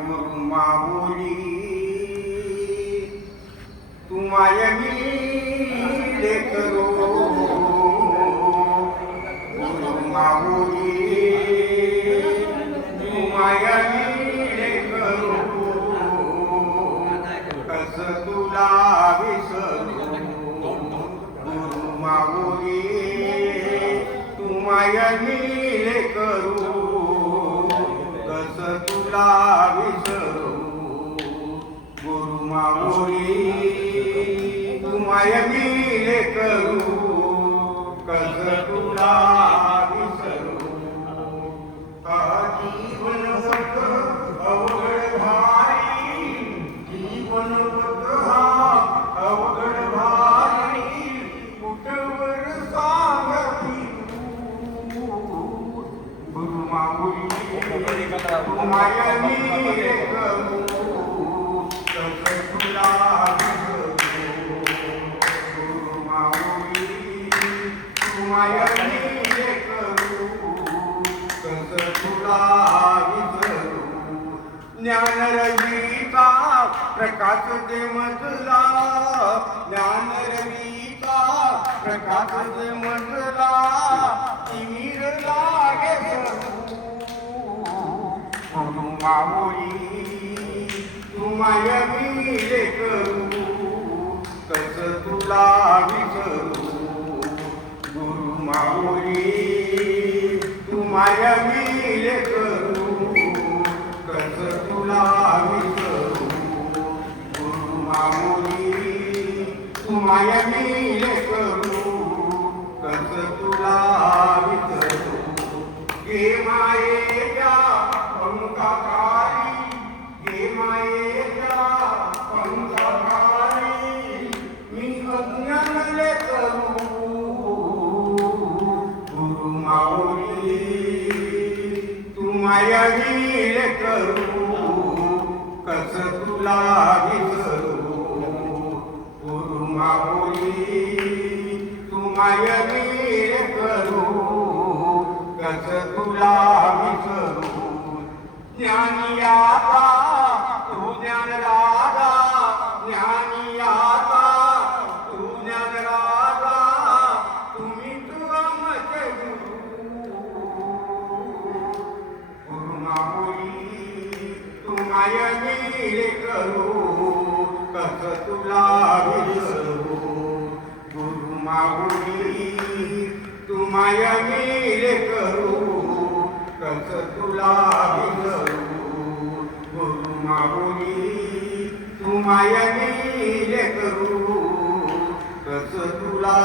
गुरु माऊली तुम्हाय मी करो गुरु माऊली तुम्हाय मी करो कस तुला विसरू गुरु माऊली तुम्हाय मी करू कस तुला विसरू गुरु माऊली तुम्हाय मी करू कस तुला विसरू जीवन होत अवघड भारी जीवन होत अवघड भारी कुठवर सांगती गुरु माऊली तुम्हाय मी करू कस तुला विसरू गुरु माऊली तुम्हाय मी करू कस तुला विसरू ज्ञान रवीचा प्रकाश दे मजला ज्ञान रवीचा प्रकाश दे मजला तिमीर लागे गुरु माऊली तुम्हाय मी करू कस तुला विसरू गुरु माऊली तुम्हाय मी करू कस तुला विसरू गुरु माऊली तुम्हाय मी करू कस तुला विसरू हे मायेच्या पंखाखाली हे मायेच्या पंखाखाली मी अज्ञानले करू गुरु माऊली तुम्हाय मी करू कस तुला विसरू गुरु माऊली तुम्हाय मी करू कस तुला विसरू ज्ञानी आता तू ज्ञान राजा ज्ञानी आता तू ज्ञान राजा तुम्ही तू आमचे गुरु माऊली तुम्हाय मी करू कस तुला विसरू गुरु माऊली तुम्हाय मी करू कस तुला विसरू गुरु माऊली तुम्हाय मी करू कस तुला